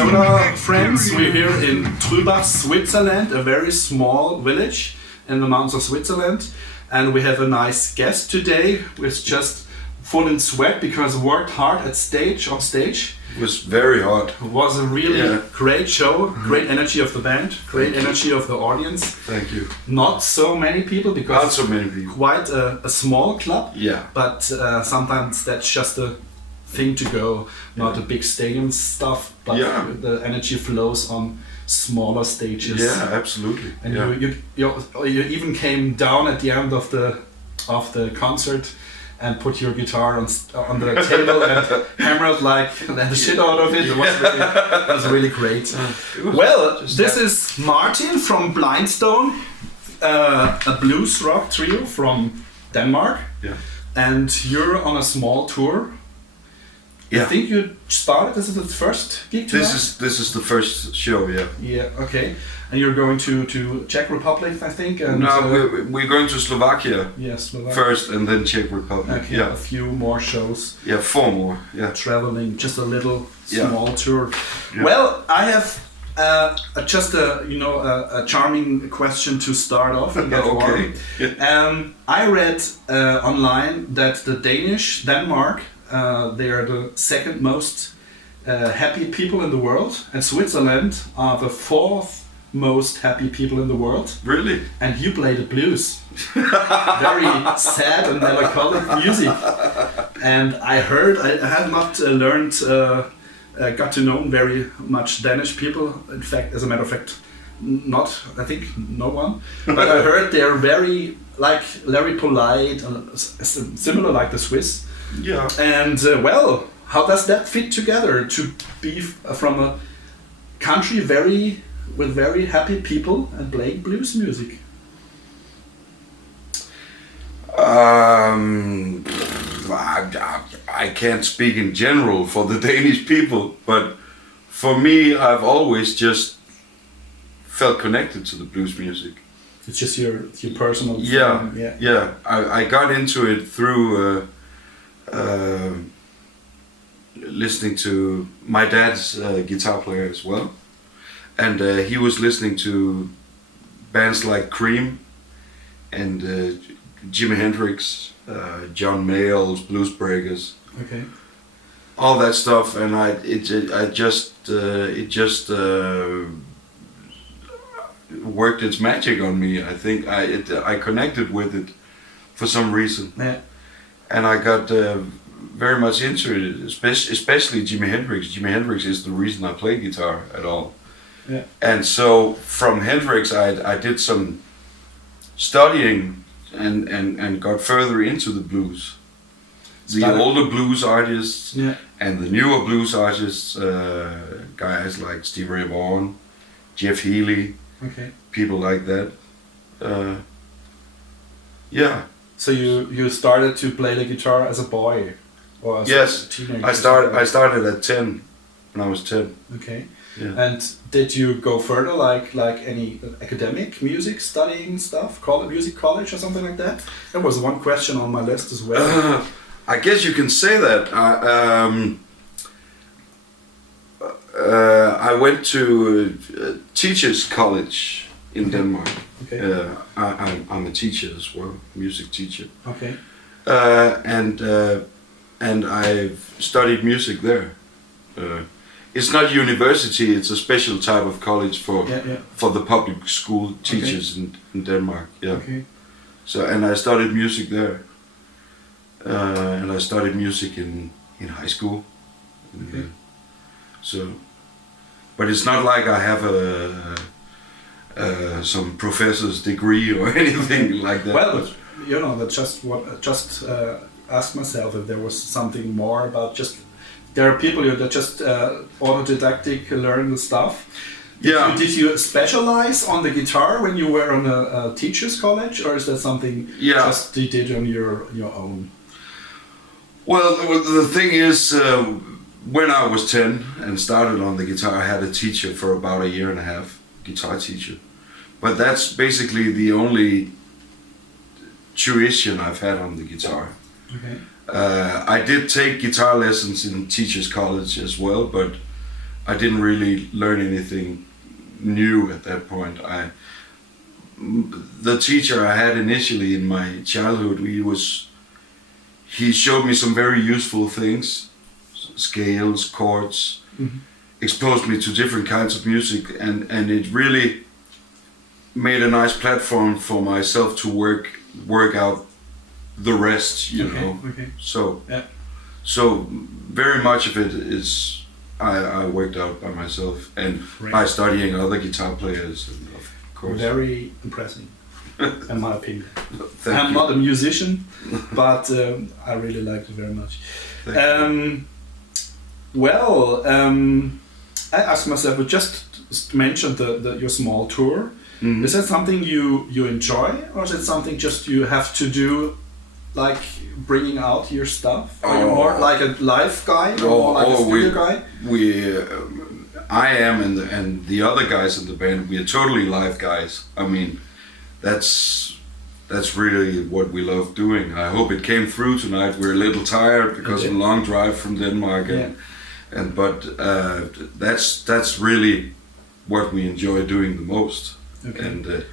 Whiskey-Soda friends. We're here in Trübbach, Switzerland, a very small village in the mountains of Switzerland. And we have a nice guest today who is just full in sweat because worked hard on stage. It was very hot. It was a really great show, great energy of the band, great energy of the audience. Thank you. Not so many people because Not so many people. Quite a small club. Yeah. But sometimes that's just a thing to go, not a big stadium stuff, but the energy flows on smaller stages. Yeah, absolutely. And you even came down at the end of the concert and put your guitar on the table and hammered like the shit out of it. It was really great. Well, this is Martin from Blindstone, a blues rock trio from Denmark. Yeah. And you're on a small tour. Yeah. I think you started. This is the first gig tonight? This is the first show. Yeah. Yeah. Okay. And you're going to Czech Republic, I think. And no, we're going to Slovakia. Yeah, Slovakia first, and then Czech Republic. Okay. Yeah. A few more shows. Yeah, 4 more. Yeah. Traveling, just a little small tour. Yeah. Well, I have just a charming question to start off and get okay. warm. I read online that the Denmark. They are the second most happy people in the world, and Switzerland are the 4th most happy people in the world. Really? And you play the blues. Very sad and melancholic music. And I heard, I have not got to know very much Danish people. In fact, as a matter of fact, I think no one. But I heard they're very polite, similar like the Swiss. Yeah. And how does that fit together to be from a country with very happy people and playing blues music? I can't speak in general for the Danish people, but for me, I've always just felt connected to the blues music. It's just your personal thing. Yeah. I got into it through listening to my dad's guitar player as well, and he was listening to bands like Cream and Jimi Hendrix, John Mayall's Blues Breakers, all that stuff, and it just worked its magic on me. I think I connected with it for some reason. Yeah. And I got very much into it, especially Jimi Hendrix. Jimi Hendrix is the reason I play guitar at all. Yeah. And so from Hendrix, I did some studying and got further into the blues. The older blues artists and the newer blues artists, guys like Stevie Ray Vaughan, Jeff Healey, people like that. Yeah. So you started to play the guitar as a boy, or as a teenager? I started at 10, when I was 10. Okay. Yeah. And did you go further, like any academic music studying stuff, music college or something like that? That was one question on my list as well. I guess you can say that. I went to teachers' college in Denmark. Okay. I'm a teacher as well, music teacher. Okay. And I've studied music there. It's not university; it's a special type of college for the public school teachers in Denmark. Yeah. Okay. So I studied music there. And I studied music in high school. Okay. But it's not like I have some professor's degree or anything like that. Well, that's just ask myself if there was something more about just. There are people that just autodidactic learn the stuff. Did you specialize on the guitar when you were on a teacher's college, or is that something just you did on your own? Well, the thing is, when I was 10 and started on the guitar, I had a teacher for about 1.5 years, guitar teacher. But that's basically the only tuition I've had on the guitar. Okay. I did take guitar lessons in teachers' college as well, but I didn't really learn anything new at that point. The teacher I had initially in my childhood, he showed me some very useful things, scales, chords, exposed me to different kinds of music, and it really made a nice platform for myself to work out the rest, you know. Okay. So very much of it is I worked out by myself and by studying other guitar players, and of course. Very impressive, in my opinion. I'm not a musician, but I really liked it very much. I asked myself, we just mentioned your small tour. Mm-hmm. Is that something you enjoy, or is it something just you have to do, like bringing out your stuff? Are you more like a live guy or more like a studio guy? I am, and the other guys in the band, we are totally live guys. I mean, that's really what we love doing. I hope it came through tonight. We're a little tired because of a long drive from Denmark, but that's really what we enjoy doing the most. Okay.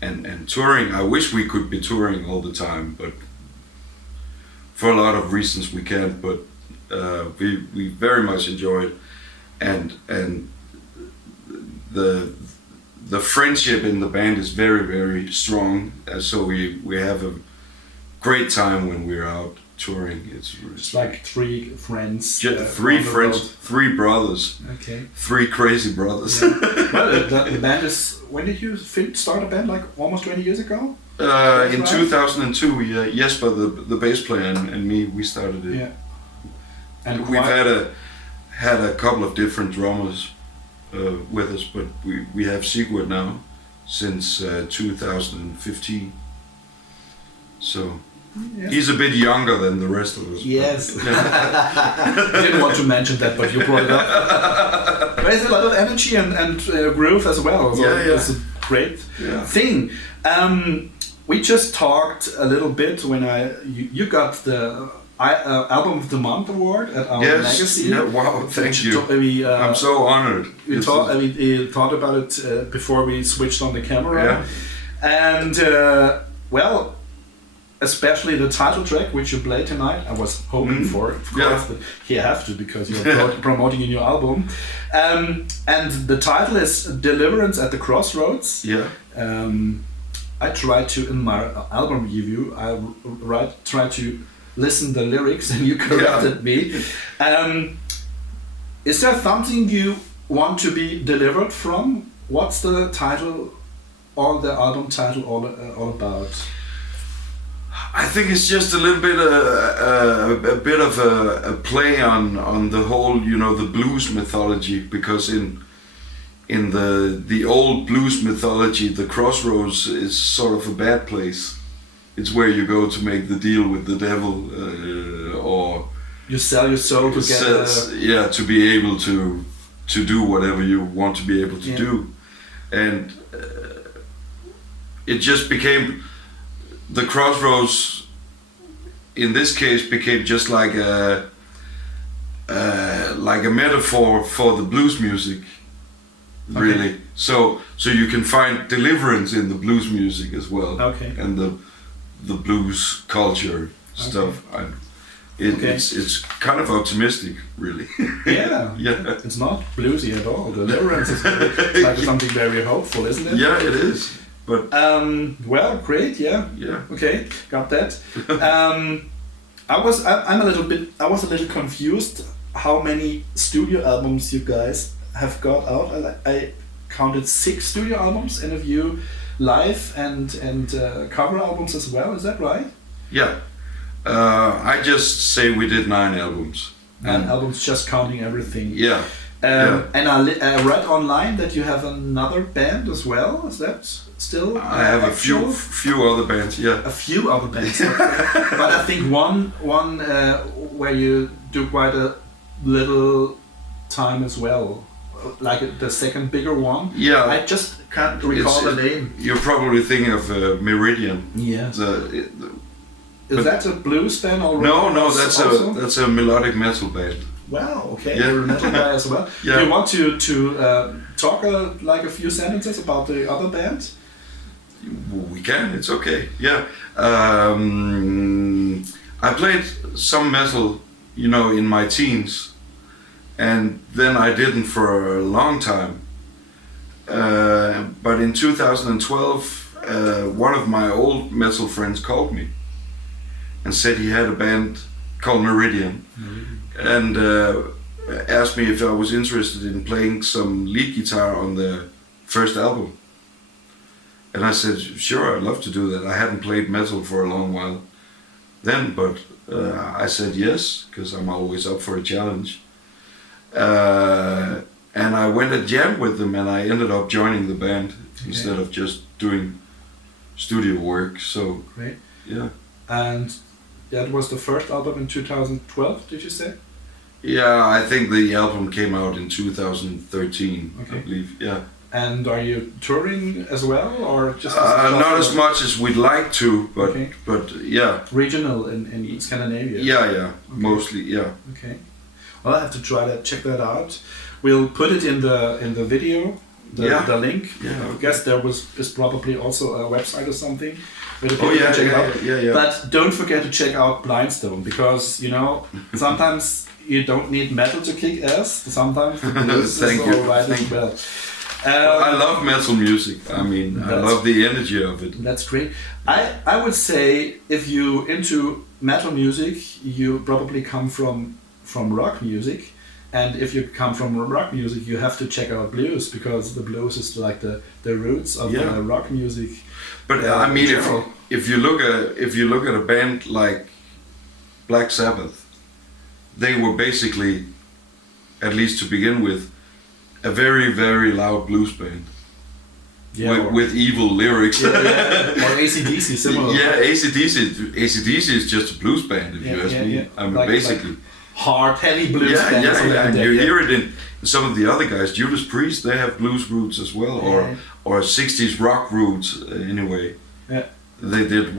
And touring, I wish we could be touring all the time, but for a lot of reasons we can't. But we very much enjoy it, and the friendship in the band is very, very strong. So we have a great time when we're out touring. It's like three friends. Three friends, three brothers. Okay. Three crazy brothers. Yeah. Well, the band is. When did you start a band? Like almost 20 years ago? In 2002, Jesper, the bass player, and me, we started it. Yeah. And we've had a couple of different drummers with us, but we have Sigurd now since 2015. So. Yes. He's a bit younger than the rest of us. Yes. I didn't want to mention that, but you brought it up. There's a lot of energy and groove as well. So it's a great thing. We just talked a little bit when you got the Album of the Month award at our magazine. Yeah, wow, thank you. I'm so honored. We thought about it before we switched on the camera. Yeah. And especially the title track which you play tonight, I was hoping for, of course, but you have to because you're promoting a new album. And the title is Deliverance at the Crossroads. Yeah. I tried to, in my album review, I tried to listen the lyrics and you corrected me. Is there something you want to be delivered from? What's the title or the album title all about? I think it's just a little bit a bit of a play on the whole, the blues mythology, because in the old blues mythology, the Crossroads is sort of a bad place. It's where you go to make the deal with the devil, or you sell your soul to get to be able to do whatever you want to be able to do, and it just became. The Crossroads, in this case, became just like a metaphor for the blues music, really. Okay. So you can find deliverance in the blues music as well, and the blues culture stuff. It's kind of optimistic, really. Yeah. It's not bluesy at all. Deliverance is like something very hopeful, isn't it? Yeah, it is. But great, yeah. Okay, got that. I was a little confused how many studio albums you guys have got out. I counted 6 studio albums, and of you live and cover albums as well. Is that right? Yeah. I just say we did 9 albums. 9 albums, just counting everything. Yeah. And I read online that you have another band as well. Is that still? I have a few other bands. Yeah. A few other bands, but I think one where you do quite a little time as well, like the second bigger one. Yeah. I just can't recall the name. You're probably thinking of Meridian. Yes. Is that a blues band already? No, that's a melodic metal band. Wow, okay, Yeah. you're a metal guy as well. Yeah. Do you want to talk like a few sentences about the other band? We can, it's okay. Yeah. I played some metal, in my teens, and then I didn't for a long time. But in 2012, one of my old metal friends called me and said he had a band called Meridian, and asked me if I was interested in playing some lead guitar on their first album. And I said, sure, I'd love to do that. I hadn't played metal for a long while then, but I said yes, because I'm always up for a challenge. And I went and jammed with them, and I ended up joining the band instead of just doing studio work. So, great. Yeah. And that was the first album in 2012, did you say? Yeah, I think the album came out in 2013, I believe. Yeah. And are you touring as well, or just? Not as much as we'd like to, but yeah. Regional in Scandinavia. Yeah, mostly, yeah. Okay. Well, I have to check that out. We'll put it in the video, the link. Yeah. I guess there is probably also a website or something where the people can check it out. Yeah. But don't forget to check out Blindstone, because sometimes you don't need metal to kick ass. Sometimes the blues is alright as well. I love metal music. I mean, I love the energy of it. That's great. I would say if you into metal music, you probably come from rock music, and if you come from rock music, you have to check out blues, because the blues is like the roots of the rock music. But I mean, if you look at a band like Black Sabbath, they were basically, at least to begin with, a very, very loud blues band. Yeah, with evil lyrics. Or AC/DC, similar. Yeah, AC/DC is just a blues band, if you ask me. Yeah. I mean, basically. Hard, heavy blues band. Yeah, and you hear it in some of the other guys. Judas Priest, they have blues roots as well, or 60s rock roots anyway. Yeah. They did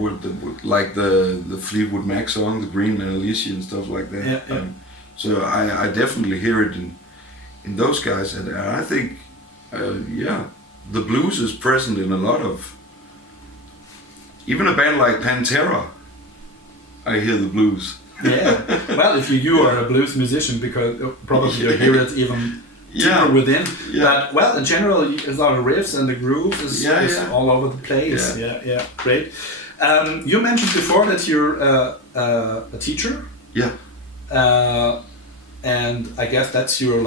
like the Fleetwood Mac song, the Green Man Alicia and stuff like that. Yeah. So I definitely hear it in those guys, and I think, the blues is present in a lot of, even a band like Pantera, I hear the blues. Yeah, well, if you are a blues musician, because probably you hear it even deeper within. Yeah. But well, in general, a lot of riffs and the groove is all over the place. Yeah, great. You mentioned before that you're a teacher. Yeah. And I guess that's your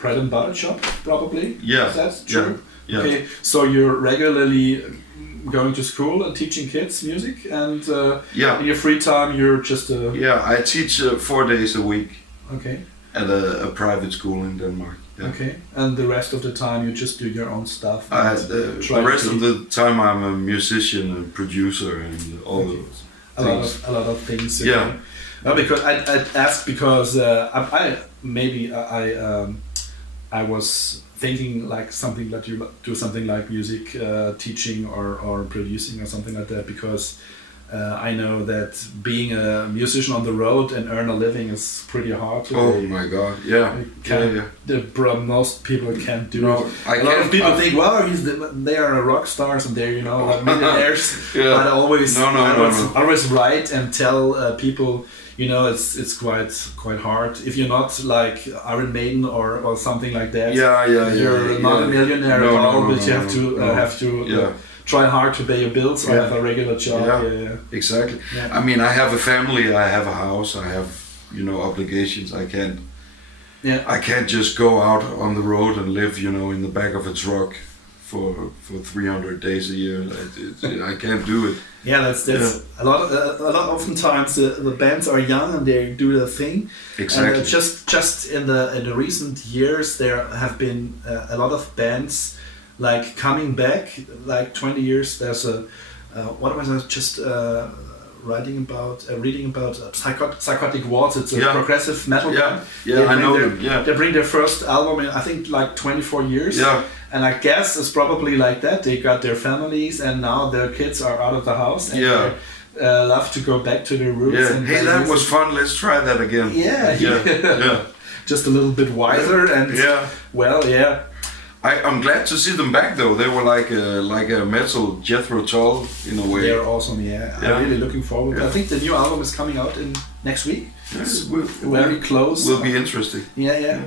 bread and butter job, probably. Yeah. Is that true? Yeah. Okay, so you're regularly going to school and teaching kids music, and in your free time you're just I teach 4 days a week. Okay. At a private school in Denmark. Yeah. Okay, and the rest of the time you just do your own stuff. The rest of the time I'm a musician and producer and all those things. A lot of things. Yeah. No, because I asked because I was thinking like something that you do something like music teaching or producing or something like that, because I know that being a musician on the road and earn a living is pretty hard today. Oh my God! Yeah. Most people can't do it. A lot of people think, well, they are rock stars and they're like millionaires. But I always write and tell people, it's quite hard. If you're not like Iron Maiden or something like that, you're not a millionaire at all. But you have to try hard to pay your bills or have a regular job. Yeah. Exactly. Yeah. I mean, I have a family, I have a house, I have obligations. I can't just go out on the road and live in the back of a truck for 300 days a year. I can't do it. Yeah, that's a lot. Oftentimes the bands are young and they do their thing. Exactly. And just in the recent years, there have been a lot of bands like coming back. Like 20 years, there's what was I just reading about Psychotic Waltz. It's a progressive metal band. I know them. Yeah. They bring their first album in, I think, like 24 years. Yeah. And I guess it's probably like that. They got their families, and now their kids are out of the house, and they love to go back to their roots. Yeah. Hey, that was fun. Let's try that again. Yeah. just a little bit wiser and well, yeah. I'm glad to see them back though. They were like a metal Jethro Tull in a way. They're awesome, yeah. I'm really looking forward. I think the new album is coming out in next week. Yes, very close. Will be interesting. Yeah.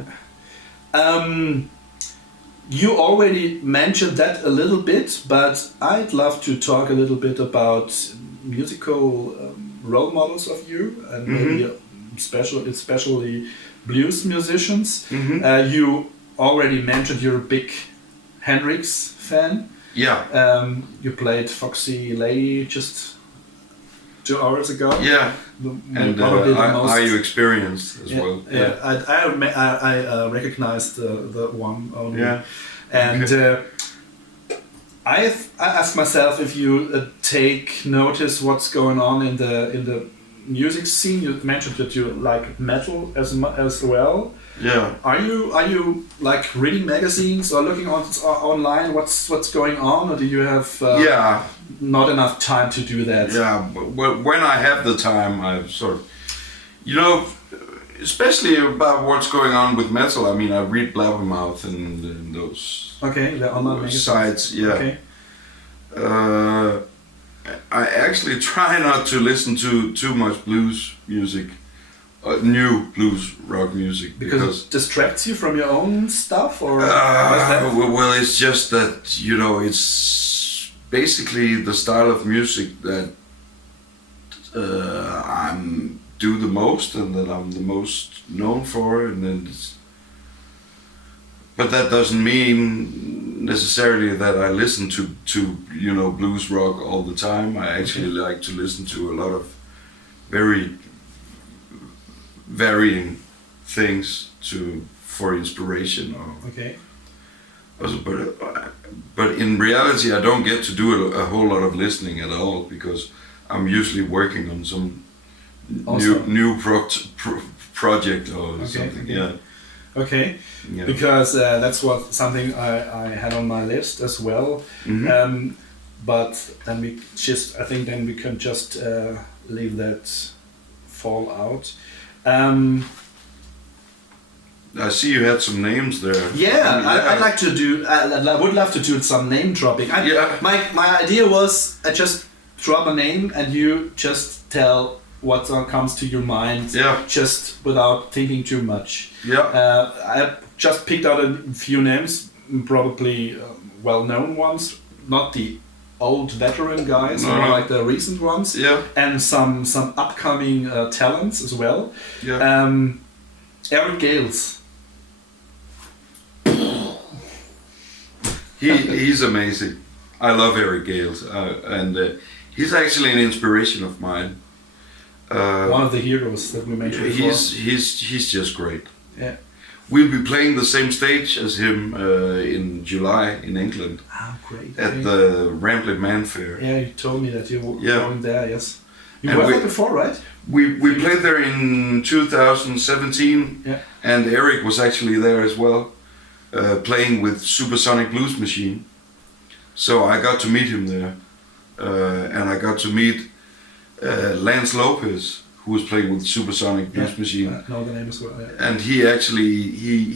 You already mentioned that a little bit, but I'd love to talk a little bit about musical role models of you, and maybe especially blues musicians. You already mentioned you're a big Hendrix fan. Yeah. You played Foxy Lady just 2 hours ago. Yeah. And are you experienced as well? Yeah. I recognized the one only. Yeah. And I asked myself if you take notice what's going on in the music scene. You mentioned that you like metal as well. Yeah. Are you like reading magazines or looking online? What's going on, or do you have not enough time to do that? Yeah. When I have the time, I sort of, especially about what's going on with metal. I mean, I read Blabbermouth and those. Okay, the online sites. Yeah. Okay. I actually try not to listen to too much blues music, new blues rock music, because it distracts you from your own stuff, or well, it's just that it's basically the style of music that I'm do the most and that I'm the most known for, and then but that doesn't mean necessarily that I listen to blues rock all the time. I actually like to listen to a lot of very varying things for inspiration. But in reality, I don't get to do a whole lot of listening at all, because I'm usually working on some new project or something. Yeah. Okay. Yeah. Because that's something I had on my list as well. But then I think we can just leave that fall out. I see you had some names there. Yeah, I'd like to do. I would love to do some name dropping. My idea was I just drop a name and you just tell what comes to your mind. Yeah. Just without thinking too much. Yeah. I just picked out a few names, probably well-known ones, not the old veteran guys, more like the recent ones. Yeah. And some upcoming talents as well. Yeah. Eric Gales. He's amazing. I love Eric Gales, and he's actually an inspiration of mine. One of the heroes that we mentioned before. He's just great. Yeah. We'll be playing the same stage as him in July in England. Oh, great. At the Ramblin' Man Fair. Yeah, you told me that you were going there, yes. You were there before, right? We played there in 2017, and Eric was actually there as well, playing with Supersonic Blues Machine. So I got to meet him there, and I got to meet Lance Lopez, who was playing with Supersonic Blues Machine. I know the name as well. Yeah. And he actually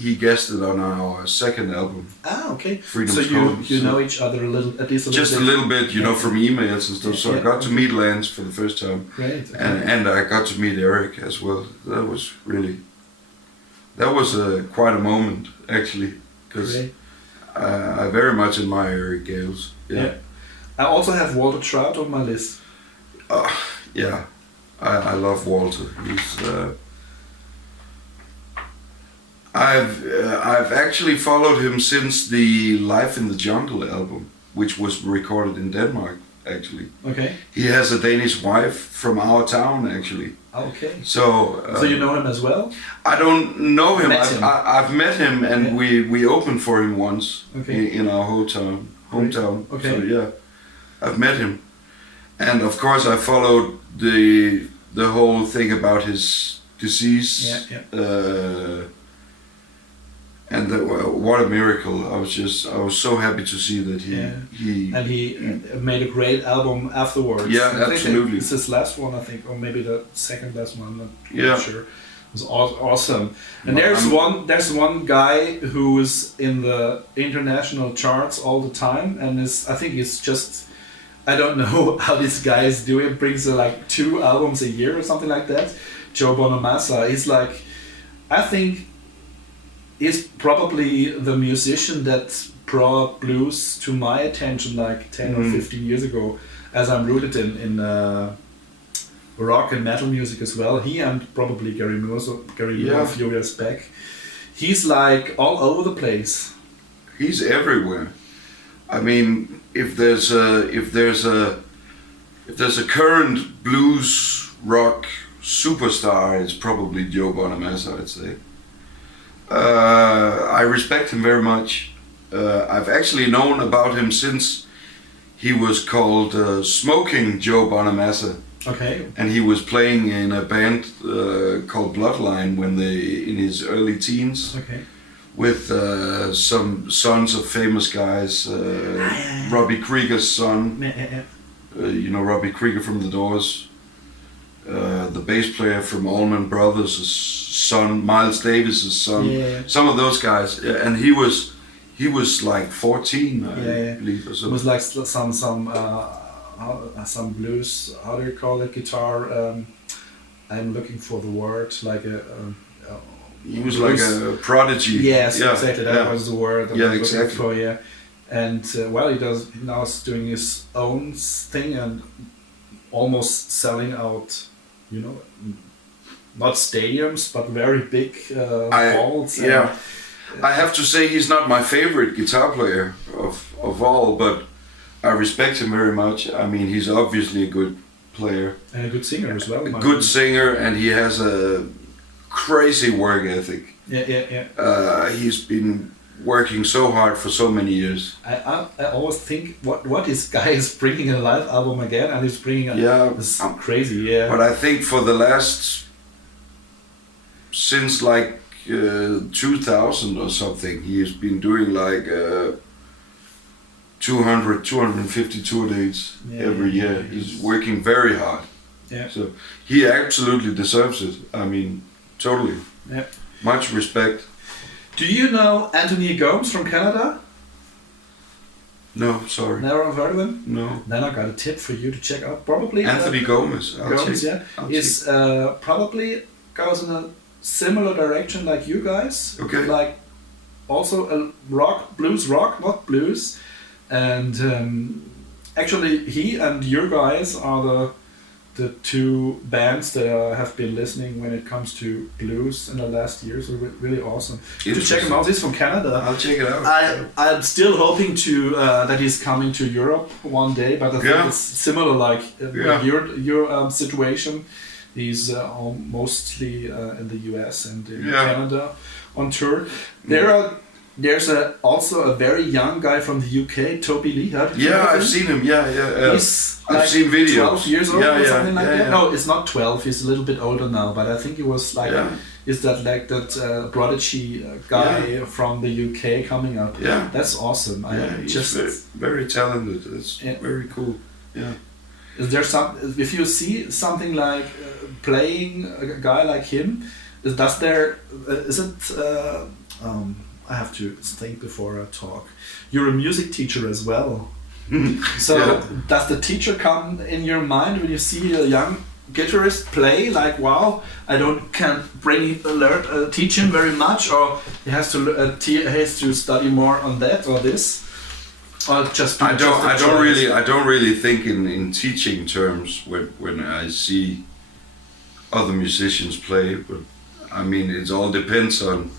he guested on our second album. Ah, okay. Freedom's so Calling. you know each other a little, at least a little just bit. a little bit, from emails and stuff. So I got to meet Lance for the first time. Great. Okay. And I got to meet Eric as well. That was quite a moment, actually, because I very much admire Eric Gales. Yeah. I also have Walter Trout on my list. Yeah. I love Walter. He's I've actually followed him since the Life in the Jungle album, which was recorded in Denmark, actually. Okay. He has a Danish wife from our town, actually. Okay. So you know him as well? I don't know him. I've met him, and we opened for him once in our hometown. Okay. So yeah, I've met him, and of course I followed the whole thing about his disease. And what a miracle! I was so happy to see that he made a great album afterwards. Yeah, I absolutely. It's his last one, I think, or maybe the second last one. I'm not sure. was awesome. And there's one guy who is in the international charts all the time, and I think it's just, I don't know how this guy is doing. Brings like 2 albums a year or something like that. Joe Bonamassa. He's like, I think, he's probably the musician that brought blues to my attention like 10 or 15 years ago, as I'm rooted in rock and metal music as well. He and probably Gary Moore a few years back. He's like all over the place. He's everywhere. I mean, if there's a current blues rock superstar, it's probably Joe Bonamassa, I'd say. I respect him very much. I've actually known about him since he was called Smoking Joe Bonamassa. Okay. And he was playing in a band called Bloodline in his early teens. Okay. With some sons of famous guys. Robbie Krieger's son. You know Robbie Krieger from The Doors. The bass player from Allman Brothers' son, Miles Davis' son. Yeah. Some of those guys. And he was like 14, I believe. Or so. It was like some blues, how do you call it, guitar, I'm looking for the word, like he was blues. like a prodigy. Yes, exactly, that was the word I'm looking exactly. for, yeah. And now he's doing his own thing and almost selling out, you know, not stadiums, but very big halls. I have to say he's not my favorite guitar player of all, but I respect him very much. I mean, he's obviously a good player. And a good singer as well. A good singer, and he has a crazy work ethic. Yeah. He's been working so hard for so many years. I always think, what this guy is bringing a live album again, and he's bringing this crazy, yeah. But I think for the last, since like 2000 or something, he has been doing like 250 tour dates every year. He's working very hard. Yeah. So he absolutely deserves it. I mean, totally. Yeah. Much respect. Do you know Anthony Gomes from Canada? No, sorry. Never heard of him? No. Then I got a tip for you to check out. Probably Anthony Gomes. Is probably goes in a similar direction like you guys. Okay. Like also a blues rock, not blues. And actually, he and your guys are the 2 bands that I have been listening when it comes to blues in the last years. So really awesome. To check him out. He's from Canada. I'll check it out. I'm still hoping to that he's coming to Europe one day, but I think it's similar like your situation. He's mostly in the US and in Canada on tour. There's also a very young guy from the UK, Toby Lee. I've seen him. He's I've seen videos. 12 years old or something like that. No, it's not 12. He's a little bit older now, but I think he was like, is that like that prodigy guy from the UK coming up? Yeah, that's awesome. He's just very talented. It's very cool. Yeah. Is there if you see something like playing a guy like him, is it? I have to think before I talk. You're a music teacher as well. So does the teacher come in your mind when you see a young guitarist play? Like, wow, can't teach him very much, or he has to study more on that or this, or just. I don't really think in teaching terms when I see other musicians play, but I mean it all depends on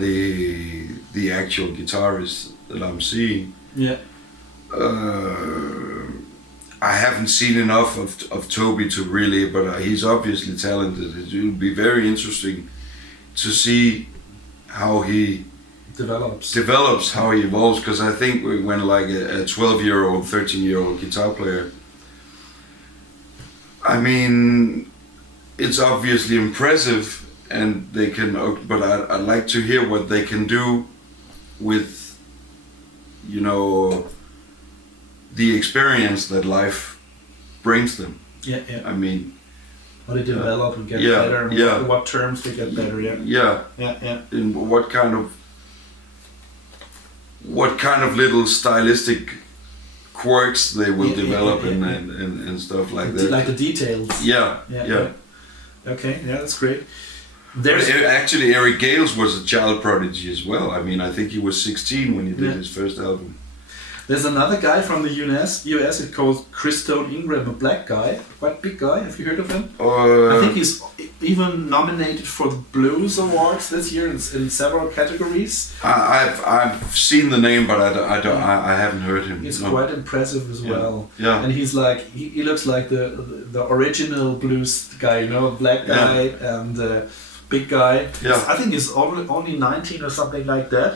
the actual guitarist that I'm seeing. Yeah. I haven't seen enough of Toby to really, but he's obviously talented. It will be very interesting to see how he develops, how he evolves, because I think when like a 12-year-old, 13-year-old guitar player, I mean, it's obviously impressive. And they can, but I'd like to hear what they can do with, you know, the experience that life brings them. Yeah. I mean, how they develop and get Yeah, better, and yeah. what terms they get better. Yeah. Yeah. And what kind of little stylistic quirks they will develop and stuff like that. Like the details. Yeah. Okay, yeah, that's great. Actually, Eric Gales was a child prodigy as well. I mean, I think he was 16 when he did his first album. There's another guy from the US. It's called Christoph Ingram, a black guy, quite big guy. Have you heard of him? I think he's even nominated for the Blues Awards this year in several categories. I've seen the name, but I haven't heard him. He's quite impressive as well. Yeah. And he's like he looks like the original blues guy, you know, black guy and big guy. Yeah. I think he's only 19 or something like that.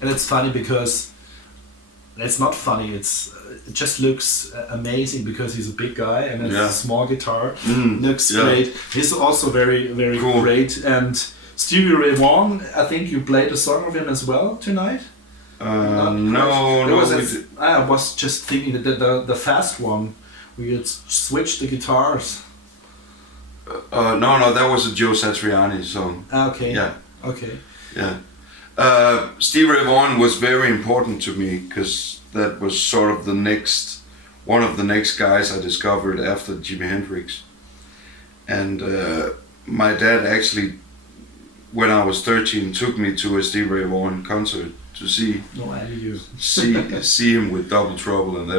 And it's funny because. It's not funny. It just looks amazing because he's a big guy and has a small guitar. Looks great. He's also very, very cool. Great. And Stevie Ray Vaughan, I think you played a song of him as well tonight. No. I was just thinking that the fast one, we had switched the guitars. No, that was a Joe Satriani song. Okay. Yeah. Okay. Yeah. Stevie Ray Vaughan was very important to me because that was sort of one of the next guys I discovered after Jimi Hendrix. And my dad actually, when I was 13, took me to a Stevie Ray Vaughan concert to see him with Double Trouble, and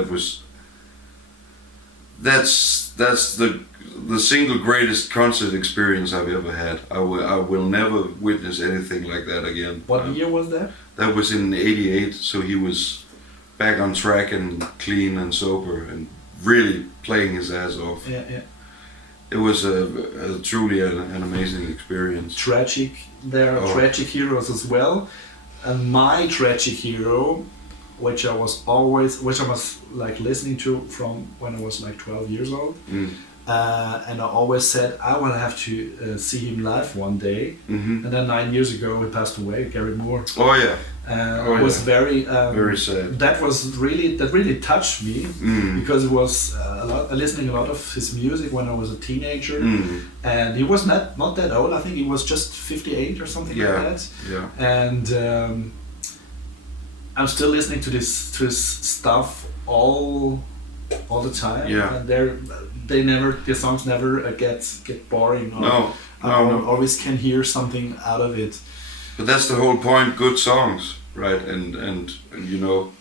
that's the single greatest concert experience I've ever had. I will never witness anything like that again. What year was that? That was in '88, so he was back on track and clean and sober and really playing his ass off. Yeah. It was truly an amazing experience. Tragic. There are tragic heroes as well. And my tragic hero, which I was like listening to from when I was like 12 years old. And I always said I will have to see him live one day. And then 9 years ago he passed away, Gary Moore. Oh yeah. It was very sad. That really touched me because it was listening a lot of his music when I was a teenager, and he was not that old. I think he was just 58 or something like that. Yeah. And I'm still listening to this stuff all the time. Yeah. And their songs never get boring. Or I always can hear something out of it. But that's the whole point, good songs, right? And you know,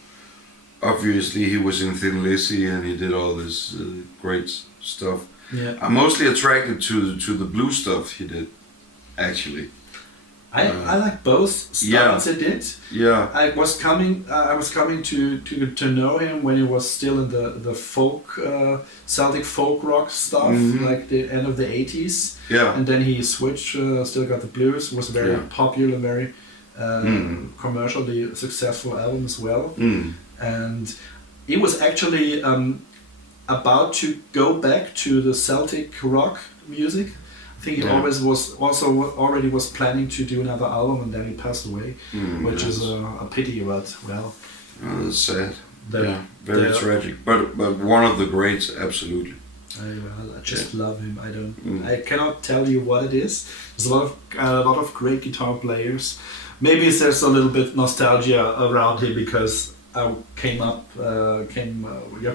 obviously he was in Thin Lizzy and he did all this great stuff. Yeah. I'm mostly attracted to the blues stuff he did, actually. I like both styles he did. Yeah. I was coming to know him when he was still in the folk Celtic folk rock stuff, like the end of the 80s. Yeah. And then he switched, still got the blues, was very popular, very commercially successful album as well. And he was actually about to go back to the Celtic rock music. I think he already was planning to do another album, and then he passed away, which is a pity. But well, that's sad. Very tragic. But one of the greats, absolutely. I just love him. I cannot tell you what it is. There's a lot of great guitar players. Maybe there's a little bit nostalgia around him because I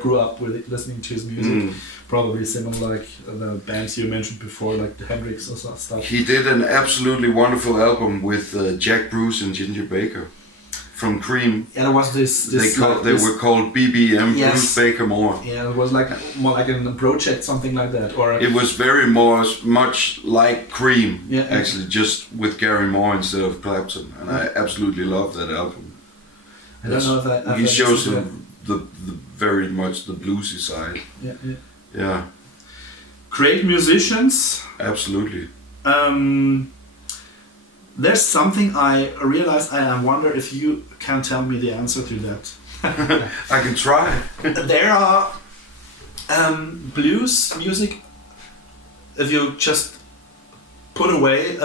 grew up with listening to his music. Probably similar like the bands you mentioned before, like the Hendrix or stuff. He did an absolutely wonderful album with Jack Bruce and Ginger Baker from Cream. And it was they were called BBM, Bruce Baker Moore. Yeah, it was like more like a project, something like that. Or it was very much like Cream, actually, just with Gary Moore instead of Clapton, and I absolutely love that album. I don't know if that. He shows the very much the bluesy side. Yeah. Great musicians. Absolutely. There's something I realized, and I wonder if you can tell me the answer to that. I can try. There are blues music. If you just put away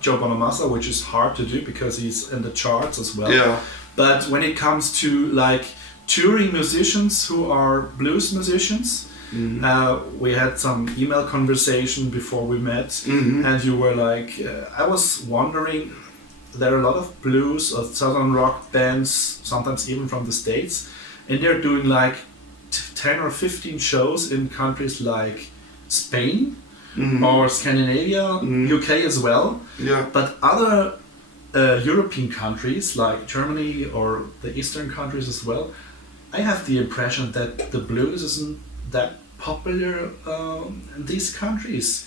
Joe Bonamassa, which is hard to do because he's in the charts as well. Yeah. But when it comes to like touring musicians who are blues musicians, We had some email conversation before we met, and you were like, I was wondering, there are a lot of blues or southern rock bands, sometimes even from the States, and they're doing like 10 or 15 shows in countries like Spain or Scandinavia, UK as well. Yeah. But other European countries like Germany or the Eastern countries as well, I have the impression that the blues isn't that popular in these countries.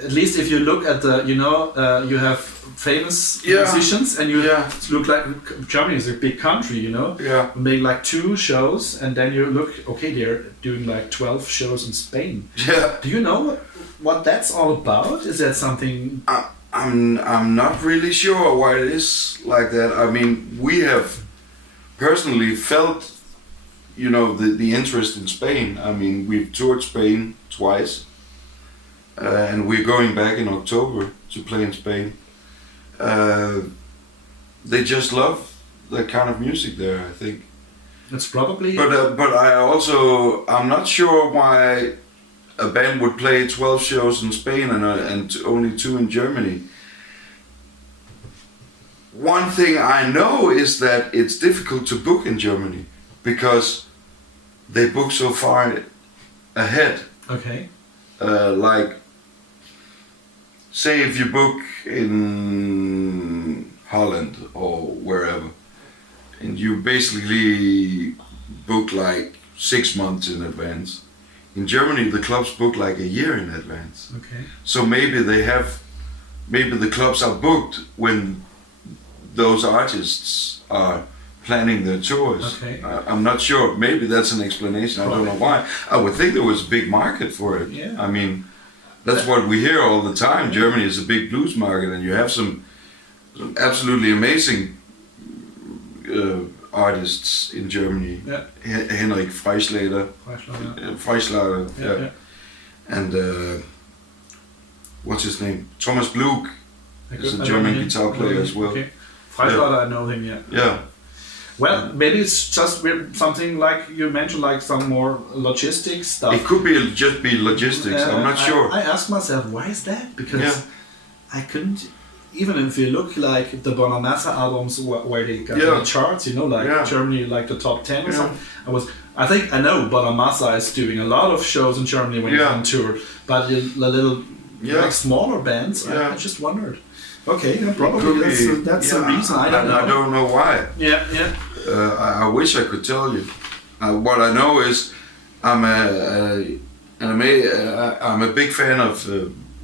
At least if you look at the, you have famous musicians, and you look like Germany is a big country, Yeah. make like 2 shows, and then you look, okay, they're doing like 12 shows in Spain. Yeah. Do you know what that's all about? Is that something? I'm not really sure why it is like that. I mean, we have personally felt, the interest in Spain. I mean, we've toured Spain twice. And we're going back in October to play in Spain. They just love that kind of music there, I think. It's probably. But I'm not sure why a band would play 12 shows in Spain and only 2 in Germany. One thing I know is that it's difficult to book in Germany because they book so far ahead. Okay. Like, say if you book in Holland or wherever, and you basically book like 6 months in advance. In Germany, the clubs book like a year in advance. Okay. So maybe the clubs are booked when those artists are planning their tours. Okay. I'm not sure. Maybe that's an explanation. I don't know why. I would think there was a big market for it. Yeah. I mean, that's what we hear all the time. Germany is a big blues market, and you have some absolutely amazing artists in Germany. Yeah. Henrik Freischlader. Freischlader. Yeah. And what's his name? Thomas Blug is a German guitar player as well. Okay. Freischlader, I know him. Yeah. Yeah. Well, maybe it's just something like you mentioned, like some more logistics stuff. It could just be logistics. I'm not sure. I asked myself, why is that? Because I couldn't. Even if you look like the Bonamassa albums where they got the charts, Germany, like the top 10 or something. I think I know Bonamassa is doing a lot of shows in Germany when he's on tour, but the little like smaller bands, I just wondered. Okay, probably that's the reason. I don't know. I don't know why. Yeah. I wish I could tell you. What I know is I'm a big fan of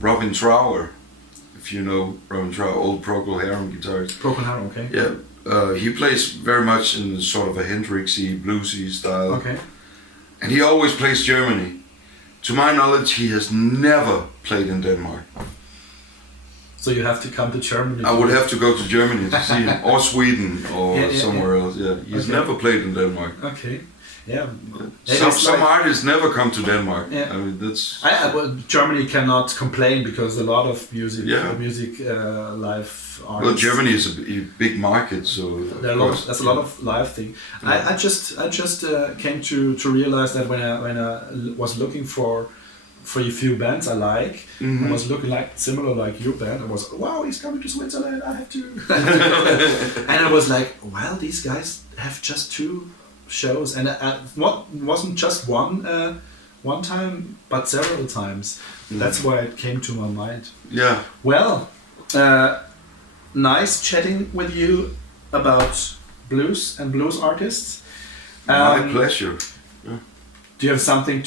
Robin Trower. If you know Robin Trower, old Procol Harum guitarist. Procol Harum, okay. Yeah, he plays very much in sort of a Hendrixy, bluesy style. Okay. And he always plays Germany. To my knowledge, he has never played in Denmark. So you have to come to Germany. I would have to go to Germany to see him, or Sweden, or somewhere else. Yeah, he's never played in Denmark. Okay. Yeah. Some artists never come to Denmark. Yeah. I mean, that's. Germany cannot complain because a lot of music live artists. Well, Germany is a big market, so there's a lot of live thing. Yeah. I just came to realize that when I was looking for a few bands I like, I was looking like similar like your band. I was, wow, he's coming to Switzerland. I have to go there. And I was like, well, these guys have just 2 shows, and wasn't just one time, but several times. That's why it came to my mind. Yeah. Well, nice chatting with you about blues and blues artists. My pleasure. Yeah. Do you have something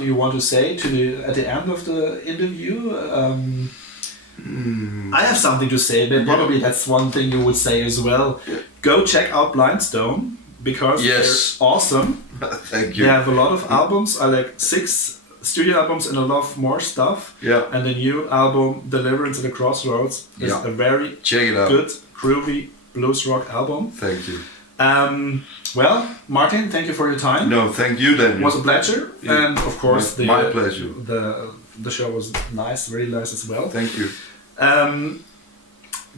you want to say at the end of the interview? I have something to say, but probably that's one thing you would say as well. Yeah. Go check out Blindstone, because they're awesome. Thank you. They have a lot of albums. I like 6 studio albums and a lot of more stuff. Yeah. And the new album, Deliverance at the Crossroads, is a very good, groovy blues rock album. Thank you. Well, Martin, thank you for your time. No, thank you, Daniel. It was a pleasure. Yeah. And of course, my pleasure. The show was nice, very nice as well. Thank you.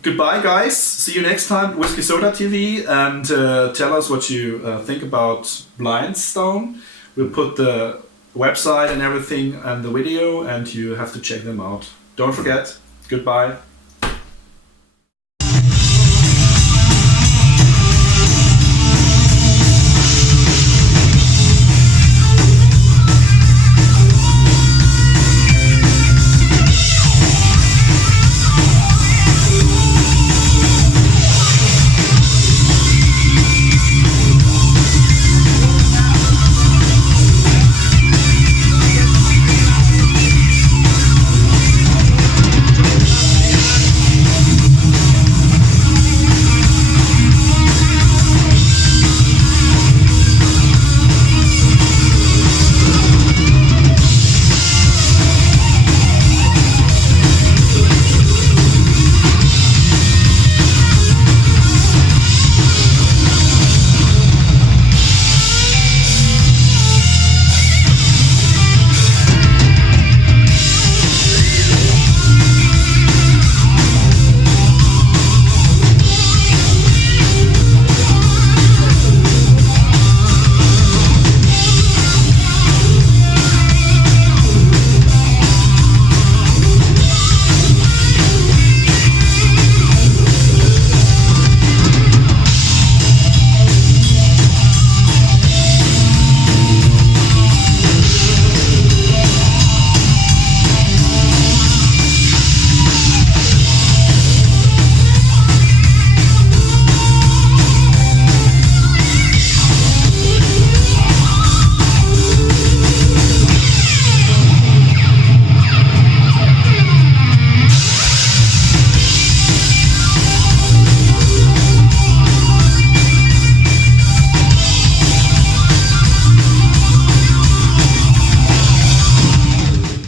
Goodbye, guys. See you next time, Whiskey-Soda TV, and tell us what you think about Blindstone. We'll put the website and everything and the video, and you have to check them out. Don't forget. Goodbye.